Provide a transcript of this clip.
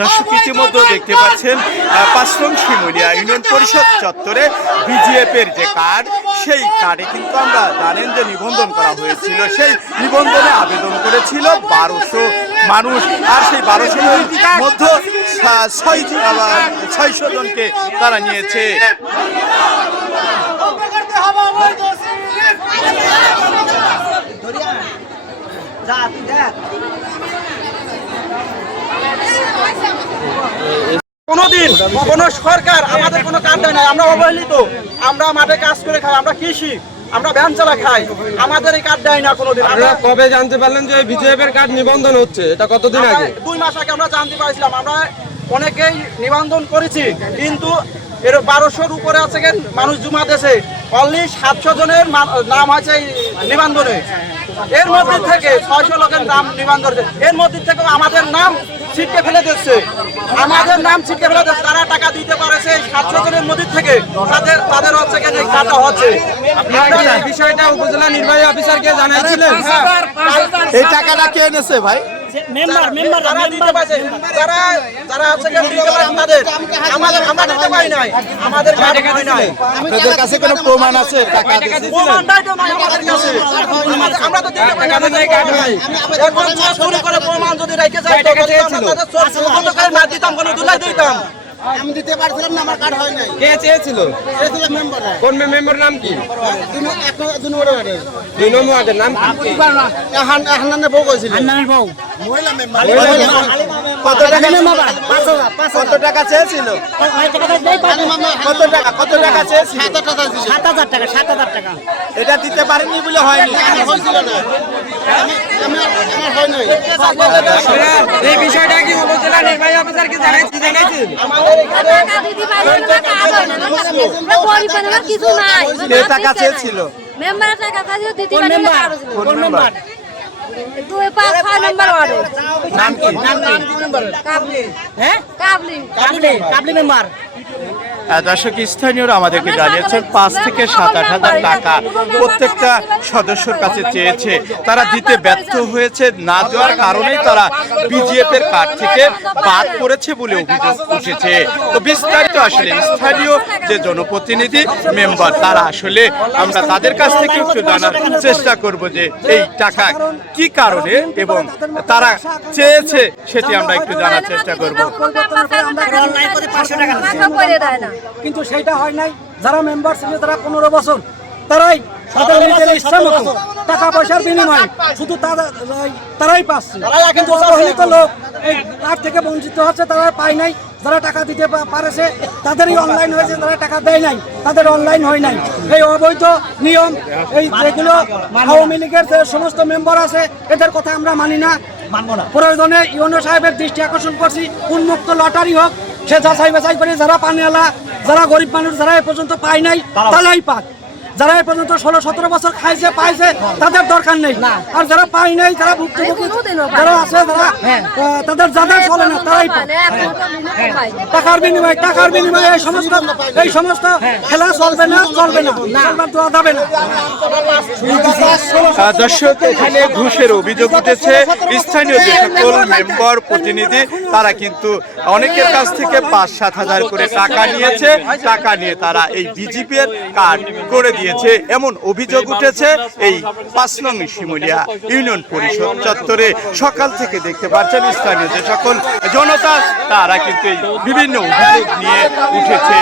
দর্শক ইতিমধ্যে দেখতে পাচ্ছেন পাঁচরং শিমুলিয়া ইউনিয়ন পরিষদ চত্বরে বিজিএফ এর যে কার্ড সেই কার্ডে কিন্তু আমরা জানেন যে নিবন্ধন করা হয়েছিল। সেই নিবন্ধনে আবেদন করেছিল বারোশো মানুষ আর সেই বারোশো মধ্যে ছয় ছয়শো জনকে তারা নিয়েছে। কোনোদিন কোন সরকার আমাদের কোনো কাজ দেয় নাই আমরা অবহেলিত। আমরা মাঠে কাজ করে খাই আমরা কৃষি আমরা ব্যান চালা খাই। আমাদের এই কার্ড দেয় না কোনোদিন। আমরা কবে জানতে পারলেন যে বিজেপি এর কার্ড নিবন্ধন হচ্ছে? এটা কতদিন আগে? দুই মাস আগে আমরা জানতে পারছিলাম। আমরা অনেকেই নিবন্ধন করেছি কিন্তু এর বারোশোর উপরে আছে কেন মানুষ জমা দেশে অনলি সাতশো জনের নাম আছে নিবন্ধনে। এর মধ্যে থেকে ছয়শো লোকের নাম নিবন্ধন এর মধ্যে থেকে আমাদের নাম ছিটকে ফেলে দিচ্ছে আমাদের নাম ছিটকে ফেলে দিচ্ছে তারা টাকা দিতে পারেছে সাতশো জনের মধ্যে থেকে। তাদের তাদের হচ্ছে কেন কাটা হচ্ছে। বিষয়টা উপজেলা নির্বাহী অফিসারকে জানাইছিলেন। এই টাকাটা কে এনেছে ভাই? যারা দিতে পারছে, যারা যারা হচ্ছে কেন দিতে পারে আমাদের আমাদের আমরা দিতে পারি নাই। আমাদের কার্ড হয় নাই। আপনাদের কাছে কোনো প্রমাণ আছে? টাকা দিয়েছে? প্রমাণটাই তো নাই আমাদের কাছে। আমরা তো দিতে পারি না, আমাদের কার্ড নাই। এখন চোর চুরি করে প্রমাণ যদি রেখে যায়, তো আমরা তাদের চোর চুরি করতে করে মার দিতাম, কোনো দুলাই দিতাম। আমি দিতে পারছিলাম না আমার কার্ড হয় নাই। কে চেয়েছিল? মেম্বার কোন মেম্বার নাম কি? দুই নম্বর দুই নম্বর ওয়ার্ডের। নাম কি? এখন এখন বউ কইছিল। মহিলা মেম্বার কত টাকা কত টাকা চেয়েছিল? কত টাকা কত টাকা চেয়েছিল? সাত হাজার টাকা সাত হাজার টাকা। এটা দিতে পারেনি বলে হয়নি। হয়েছিল না। এই বিষয়টা কি উপজেলা নির্বাহী অফিসারকে জানাইছি জানাইছেন টাকা চেয়েছিল মেম্বারের টাকা দিতে পারবে দুই পাঁচ ছয় নম্বর ওয়ার্ডে। নাম কি? কাবলি হ্যাঁ? কাবলি। কাবলি। কাবলি মেম্বার দর্শক স্থানীয়রা আমাদেরকে জানিয়েছেন পাঁচ থেকে সাত আট হাজার টাকা প্রত্যেকটা সদস্যর কাছে চেয়েছে। তারা দিতে ব্যর্থ হয়েছে না দেওয়ার কারণেই তারা বিজিএফ এর কার্ড থেকে বাদ করেছে বলে অভিযোগ উঠেছে। তো বিস্তারিত আসলে স্থানীয় যে জনপ্রতিনিধি মেম্বার তারা আসলে আমরা তাদের কাছ থেকে একটু জানার চেষ্টা করব যে এই টাকা কি কারণে এবং তারা চেয়েছে সেটি আমরা একটু জানার চেষ্টা করব। কিন্তু সেইটা হয় নাই। যারা মেম্বার ছিল তারা পনেরো বছর। তারাই তাদের নিজের ইচ্ছা মতো টাকা পয়সার বিনিময়ে শুধু তারাই পাচ্ছে। কিন্তু অবহেলিত লোক এই কার্ড থেকে বঞ্চিত হচ্ছে তারা পায় নাই। যারা টাকা দিতে পারেছে তাদেরই অনলাইন হয়েছে যারা টাকা দেয় নাই তাদের অনলাইন হয় নাই। এই অবৈধ নিয়ম এই যেগুলো আওয়ামী লীগের যে সমস্ত মেম্বার আছে এদের কথা আমরা মানি না। প্রয়োজনে ইউনো সাহেবের দৃষ্টি আকর্ষণ করছি। উন্মুক্ত লটারি হোক সে যাচাই বাছাই করে যারা পানিয়ালা যারা গরিব মানুষ যারা এ পর্যন্ত পায় নাই তারাই পাক। যারা এ পর্যন্ত ষোলো সতেরো বছর খাইছে পাইছে তাদের দরকার নেই। আর যারা পায় নাই যারা ভুক্তভোগী যারা আছে যারা তাদের যাদের চলে না তারাই মিনিট পাই। টাকার বিনিময়ে টাকার বিনিময়ে এই সমস্ত এই সমস্ত খেলা চলবে না চলবে না। দেওয়া যাবে না। দর্শক এখানে ঘুষের অভিযোগ উঠেছে। স্থানীয় যে সকল মেম্বার প্রতিনিধি তারা কিন্তু অনেকের কাছ থেকে পাঁচ সাত হাজার করে টাকা নিয়েছে। টাকা নিয়ে তারা এই বিজেপি এর কার্ড করে দিয়েছে, এমন অভিযোগ উঠেছে এই পাঁচ নং শিমুলিয়া ইউনিয়ন পরিষদ চত্বরে। সকাল থেকে দেখতে পাচ্ছেন স্থানীয় যে সকল জনতা, তারা কিন্তু বিভিন্ন অভিযোগ নিয়ে উঠেছে।